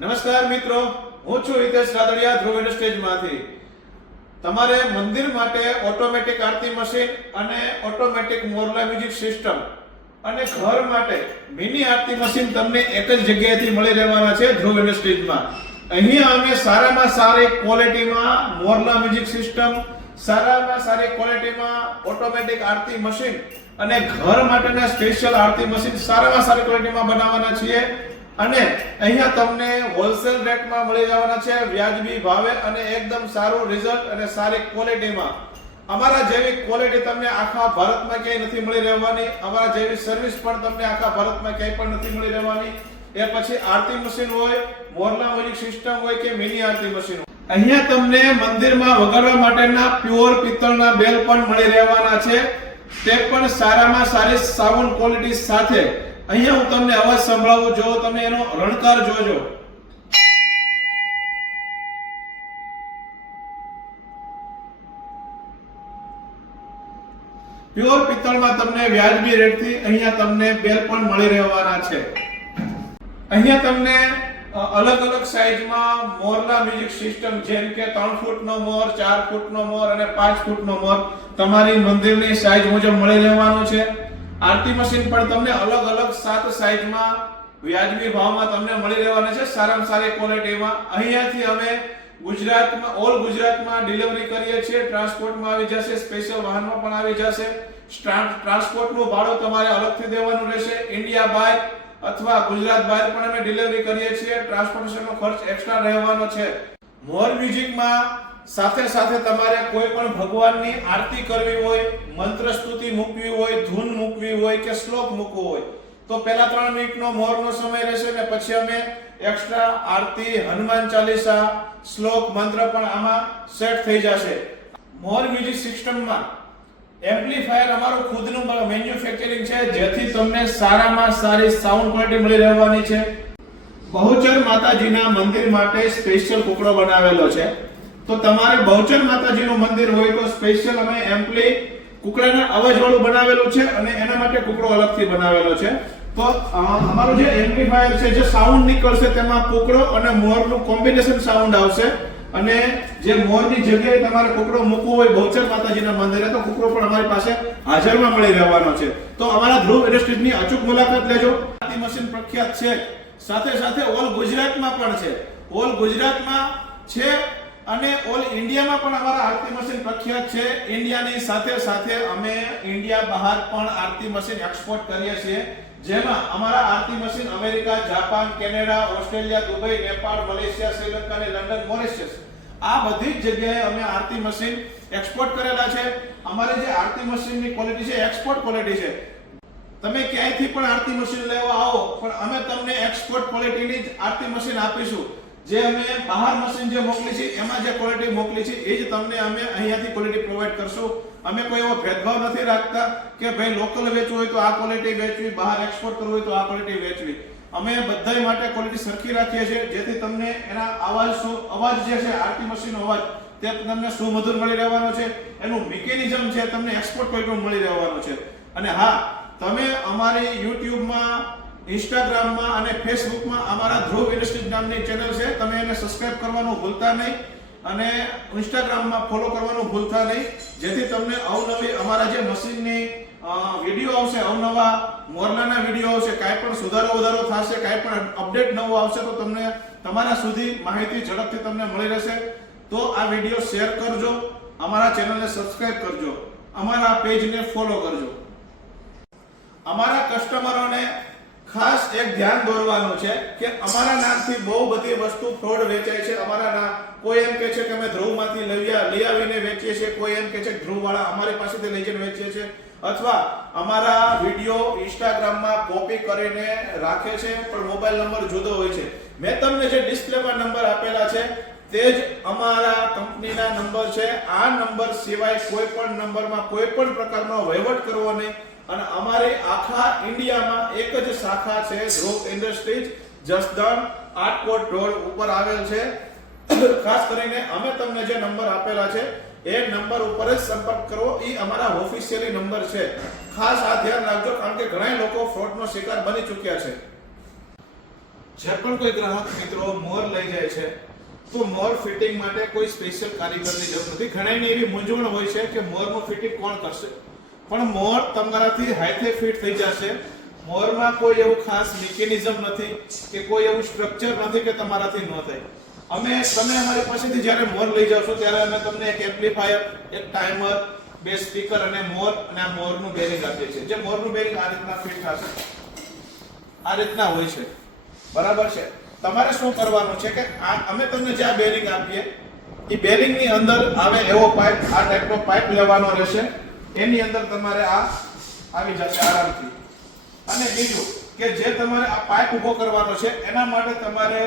નમસ્કાર મિત્રો, હું છું હિતેશ રાદડિયા ધ્રુવ ઇન્ડસ્ટ્રીઝમાંથી. તમારે મંદિર માટે ઓટોમેટિક આરતી મશીન અને ઓટોમેટિક મોરલા મ્યુઝિક સિસ્ટમ અને ઘર માટે મિની આરતી મશીન તમને એક જ જગ્યાએથી મળી રહેવાના છે ધ્રુવ ઇન્ડસ્ટ્રીઝમાં. અહીંયા અમે સારામાં સારી ક્વોલિટીમાં મોરલા મ્યુઝિક સિસ્ટમ, સારામાં સારી ક્વોલિટીમાં ઓટોમેટિક આરતી મશીન અને ઘર માટેના સ્પેશિયલ આરતી મશીન સારામાં સારી ક્વોલિટીમાં બનાવવાના છીએ. અને અહીંયા તમને હોલસેલ રેટમાં મળી જવાના છે, વ્યાજબી ભાવે અને એકદમ સારું રિઝલ્ટ અને સારી ક્વોલિટીમાં. અમારા જેવી ક્વોલિટી તમને આખા ભારતમાં ક્યાંય નથી મળી રહેવાની. અમારા જેવી સર્વિસ પણ તમને આખા ભારતમાં ક્યાંય પણ નથી મળી રહેવાની. એ પછી આરતી મશીન હોય, મોરલા મ્યુઝિક સિસ્ટમ હોય કે મિની આરતી મશીન હોય. અહીંયા તમને મંદિરમાં વગાડવા માટેના પ્યોર પિત્તળના બેલ પણ મળી રહેવાના છે, તે પણ સારામાં સારી સાઉન્ડ ક્વોલિટી સાથે. અહીંયા હું તમને અવાજ સંભળાવું, જો તમે એનો રણકાર જોજો. પ્યોર પિત્તળમાં તમને વ્યાજબી રેટથી અહીંયા તમને બેલ પણ મળી રહેવાના છે. અહીંયા તમને અલગ અલગ સાઈઝમાં મોરલા મ્યુઝિક સિસ્ટમ, જેમ કે 3 ફૂટનો મોર, 4 ફૂટનો મોર અને 5 ફૂટનો મોર તમારી મંદિરની સાઈઝ મુજબ મળી રહેવાનો છે. આરતી મશીન પણ તમને અલગ અલગ 7 સાઈઝમાં વ્યાજબી ભાવમાં તમને મળી રહેવાના છે, સારામાં સારી ક્વોલિટીમાં. અહીંયાથી અમે ગુજરાતમાં, ઓલ ગુજરાતમાં ડિલિવરી કરીએ છીએ. ટ્રાન્સપોર્ટમાં આવી જશે, સ્પેશિયલ વાહનમાં પણ આવી જશે. ટ્રાન્સપોર્ટનું ભાડું તમારે અલગથી દેવાનું રહેશે. ઇન્ડિયા બહાર અથવા ગુજરાત બહાર પણ અમે ડિલિવરી કરીએ છીએ. ટ્રાન્સપોર્ટેશનનો ખર્ચ એક્સ્ટ્રા રહેવાનો છે. મોર મ્યુઝિકમાં સાથે સાથે તમારે કોઈ પણ ભગવાનની આરતી કરવી હોય, મંત્ર સ્તુતિ મૂકવી હોય, ધૂન મૂકવી હોય કે શ્લોક મૂકવો હોય તો પહેલા 3 મિનિટનો મોરનો સમય રહેશે ને પછી અમે એક્સ્ટ્રા આરતી, હનુમાન ચાલીસા, શ્લોક, મંત્ર પણ આમાં સેટ થઈ જશે. મોર મ્યુઝિક સિસ્ટમમાં એમ્પ્લીફાયર અમારું ખુદનું મેન્યુફેક્ચરિંગ છે, જેથી તમને સારામાં સારી સાઉન્ડ ક્વોલિટી મળી રહેવાની છે. બહુચર માતાજીના મંદિર માટે સ્પેશિયલ કુકડો બનાવેલો છે. તો તમારે બહુચર માતાજીનું મંદિર હોય તો સ્પેશિયલ અમે એમ્પ્લી કુકડાના અવાજવાળું બનાવેલું છે અને એના માટે કુકડો અલગથી બનાવેલો છે. તો અમારું જે એમ્પ્લીફાયર છે, જે સાઉન્ડ નીકળશે તેમાં કુકડો અને મોરનું કોમ્બિનેશન સાઉન્ડ આવશે. અને જે મોરની જગ્યાએ તમારે કુકડો મૂકવો હોય બહુચર માતાજીના મંદિરે તો કુકડો પણ અમારી પાસે હાજરમાં મળી રહેવાનો છે. તો અમારા ધ્રુવ ઇન્ડસ્ટ્રીઝની અચૂક મુલાકાત લેજો. આરતી મશીન પ્રખ્યાત છે, સાથે સાથે ઓલ ગુજરાતમાં પણ છે. ઓલ ગુજરાતમાં છે અને ઓલ ઇન્ડિયામાં પણ અમારા આરતી મશીન પ્રખ્યાત છે. ઇન્ડિયાની સાથે સાથે અમે ઇન્ડિયા બહાર પણ આરતી મશીન એક્સપોર્ટ કરીએ છીએ, જેમાં અમારા Aarti machine America, Japan, Canada, Australia, Dubai, Nepal, Malaysia, Sri Lanka અને લંડન, મોરિશિયસ, આ બધી જ જગ્યાએ અમે આરતી મશીન એક્સપોર્ટ કરેલા છે. અમારી જે આરતી મશીનની ક્વોલિટી છે એક્સપોર્ટ ક્વોલિટી છે. તમે ક્યાંયથી પણ આરતી મશીન લેવા આવો પણ અમે તમને એક્સપોર્ટ ક્વોલિટીની જ આરતી મશીન આપીશું. જે અમે બહાર મશીન જે મોકલી છે એમાં જે ક્વોલિટી મોકલી છે એ જ તમને અમે અહીંયાથી ક્વોલિટી પ્રોવાઈડ કરશું. અમે કોઈ એવો ભેદભાવ નથી રાખતા કે ભાઈ લોકલ વેચવું હોય તો આ ક્વોલિટી વેચવી, બહાર એક્સપોર્ટ કરવું હોય તો આ ક્વોલિટી વેચવી. અમે બધાય માટે ક્વોલિટી સરખી રાખીએ છીએ, જેથી તમને એના અવાજ જે છે, આરતી મશીનનો અવાજ તે તમને સુમધુર મળી રહેવાનો છે. એનું મિકેનિઝમ છે તમને એક્સપોર્ટ ક્વોલિટી મળી રહેવાનો છે. અને હા, તમે અમારી યુટ્યુબમાં, ઇન્સ્ટાગ્રામમાં અને ફેસબુકમાં અમારા ધ્રુવ ઇન્ડસ્ટ્રીઝ નામની ચેનલ છે, તમે એને સબસ્ક્રાઇબ કરવાનું ભૂલતા નહીં અને ઇન્સ્ટાગ્રામમાં ફોલો કરવાનું ભૂલતા નહીં, જેથી તમને અવનવી અમારા જે મશીનની વિડીયો આવશે, અવનવા મોરલાના વિડીયો આવશે, કાંઈ પણ સુધારો વધારો થશે, કાંઈ પણ અપડેટ નવો આવશે તો તમને તમારા સુધી માહિતી ઝડપથી તમને મળી રહેશે. તો આ વિડીયો શેર કરજો, અમારા ચેનલને સબસ્ક્રાઇબ કરજો, અમારા પેજને ફોલો કરજો. અમારા કસ્ટમરોને ખાસ એક ધ્યાન દોરવાનું છે કે અમારા નામથી બહુ બધી વસ્તુ ફ્રોડ વેચાય છે. અમારા નામ, કોઈ એમ કહે છે કે અમે ધ્રુવમાંથી લઈ આવીને વેચીએ છીએ, કોઈ એમ કહે છે કે ધ્રુવવાળા અમારી પાસેથી લઈ જઈને વેચીએ છીએ, અથવા અમારા વિડીયો ઇન્સ્ટાગ્રામમાં કોપી કરીને રાખે છે પણ મોબાઈલ નંબર જુદો હોય છે. મેં તમને જે ડિસ્પ્લેમાં નંબર આપેલા છે તે જ અમારા કંપનીના નંબર છે. આ નંબર સિવાય કોઈ પણ નંબરમાં કોઈ પણ પ્રકારનો વહીવટ કરવો નહીં. અને અમારી આખા ઇન્ડિયામાં એક જ શાખા છે, ધ્રુવ ઇન્ડસ્ટ્રીઝ, જસદણ, આટકોટ રોડ ઉપર આવેલ છે. ખાસ કરીને અમે તમને જે નંબર આપેલા છે એ નંબર ઉપર જ સંપર્ક કરવો, એ અમારા ઓફિશિયલી નંબર છે. ખાસ આ ધ્યાન રાખજો, કારણ કે ઘણા લોકો ફ્રોડનો શિકાર બની ચૂક્યા છે. જે પણ કોઈ ગ્રાહક મિત્રો મોર લઈ જાય છે તો મોર ફિટિંગ માટે કોઈ સ્પેશિયલ કારીગરની જરૂર નથી. ઘણાની એવી મૂંઝવણ હોય છે કે મોરનું ફિટિંગ કોણ કરશે, પણ મોર તમારાથી હાથે ફિટ થઈ જશે. મોરમાં કોઈ એવું ખાસ મિકેનિઝમ નથી કે કોઈ એવું સ્ટ્રક્ચર નથી કે તમારાથી ન થાય. તમે અમારી પાસેથી જ્યારે મોર લઈ જાવ છો ત્યારે અમે તમને એક એમ્પ્લીફાયર, એક ટાઈમર, 2 સ્પીકર અને મોર અને આ મોરનું બેરિંગ આપીએ છીએ. જે મોરનું બેરિંગ આ રીતના ફિટ થશે, આ રીતના હોય છે, બરાબર છે. તમારે શું કરવાનું છે કે અમે તમને જે આ બેરિંગ આપીએ એ બેરિંગની અંદર આવે એવો પાઇપ, આ ટાઈપનો પાઇપ લેવાનો રહેશે. એની અંદર તમારે આ આવી જશે આરામથી. અને બીજું કે જે તમારે આ પાઇપ ઊભો કરવાનો છે એના માટે તમારે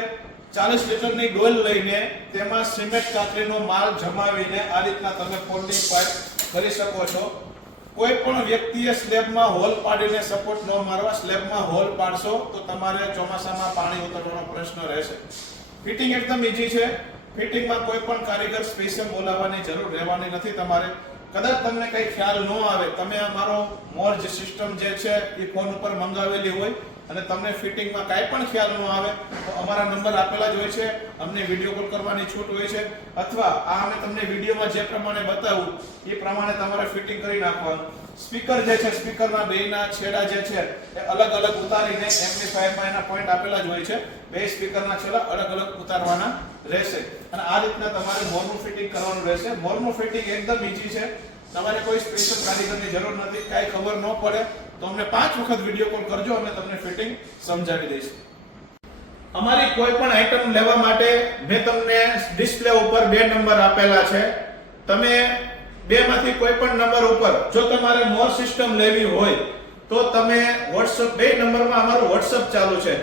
40 લીટરની ડોલ લઈને તેમાં સિમેન્ટ કાકરીનો માલ જમાવીને આ રીતના તમે ફોલ્ડિંગ પાઇપ કરી શકો છો. કોઈ પણ વ્યક્તિએ સ્લેબમાં હોલ પાડીને સપોર્ટ ન મારવા. સ્લેબમાં હોલ પાડશો તો તમારે ચોમાસામાં પાણી ઉતરવાનો પ્રશ્ન રહેશે. ફિટિંગ એકદમ ઈઝી છે. ફિટિંગમાં કોઈ પણ કારીગર સ્પેશિયલ બોલાવવાની જરૂર રહેવાની નથી તમારે. કદાચ તમને કઈ ખ્યાલ ન આવે, તમે અમારો મોર જે સિસ્ટમ જે છે એ ફોન ઉપર મંગાવેલી હોય અને તમને ફિટિંગમાં કાંઈ પણ ખ્યાલ ન આવે તો અમારા નંબર આપેલા જ હોય છે. અમને વિડીયો કોલ કરવાની છૂટ હોય છે, અથવા આ અમે તમને વિડીયોમાં જે પ્રમાણે બતાવું એ પ્રમાણે તમારે ફિટિંગ કરી નાખવાનું. સ્પીકર જે છે, સ્પીકરના બેયના છેડા જે છે એ અલગ અલગ ઉતારીને એમ્પ્લીફાયરમાં એના પોઈન્ટ આપેલા જ હોય છે. બે સ્પીકરના છેડા અલગ અલગ ઉતારવાના રહેશે અને આ રીતના તમારે મોરનું ફિટિંગ કરવાનું રહેશે. મોરનું ફિટિંગ એકદમ ઈઝી છે. તમારે કોઈ સ્પેશિયલ કારીગરની જરૂર નથી. કાંઈ ખબર ન પડે તો અમને 5 વખત વિડીયો કોલ કરજો, અમે તમને ફિટિંગ સમજાવી દઈશું. અમારી કોઈ પણ આઈટમ લેવા માટે મેં તમને ડિસ્પ્લે ઉપર 2 નંબર આપેલા છે. તમે 2 માંથી કોઈ પણ નંબર ઉપર જો તમારે મોર સિસ્ટમ લેવી હોય તો તમે WhatsApp 2 નંબરમાં અમારું WhatsApp ચાલુ છે.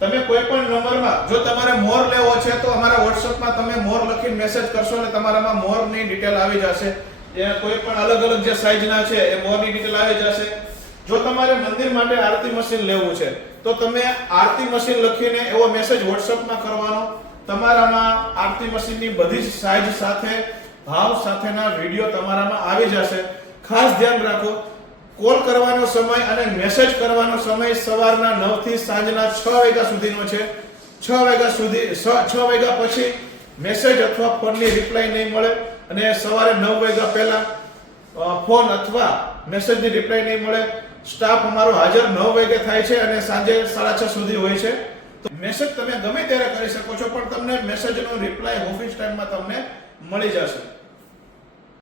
તમે કોઈ પણ નંબરમાં જો તમારે મોર લેવો છે તો અમારા WhatsAppમાં તમે મોર લખીને મેસેજ કરશો અને તમારામાં મોરની ડિટેલ આવી જશે. એ કોઈ પણ અલગ અલગ જે સાઈઝના છે એ મોરની ડિટેલ આવી જશે. જો તમારે મંદિર માટે આરતી મશીન લેવું છે તો તમે આરતી મશીન લખીને એવો મેસેજ WhatsAppમાં કરવાનો. તમારામાં આરતી મશીનની બધી જ સાઈઝ સાથે, ભાવ સાથેના વિડીયો તમારામાં આવી જશે. ખાસ ધ્યાન રાખો, કોલ કરવાનો સમય અને મેસેજ કરવાનો સમય સવારના 9 થી સાંજના 6 વાગ્યા સુધીનો છે. 6 વાગ્યા પછી મેસેજ અથવા ફોનની રિપ્લાય નહીં મળે અને સવારે 9 વાગ્યા પહેલા ફોન અથવા મેસેજની રિપ્લાય નહીં મળે. સ્ટાફ અમારો હાજર 9 વાગે થાય છે અને સાંજે 6:30 સુધી હોય છે. તો મેસેજ તમે ગમે ત્યારે કરી શકો છો, પણ તમને મેસેજનો રિપ્લાય ઓફિસ ટાઈમમાં તમને મળી જશે.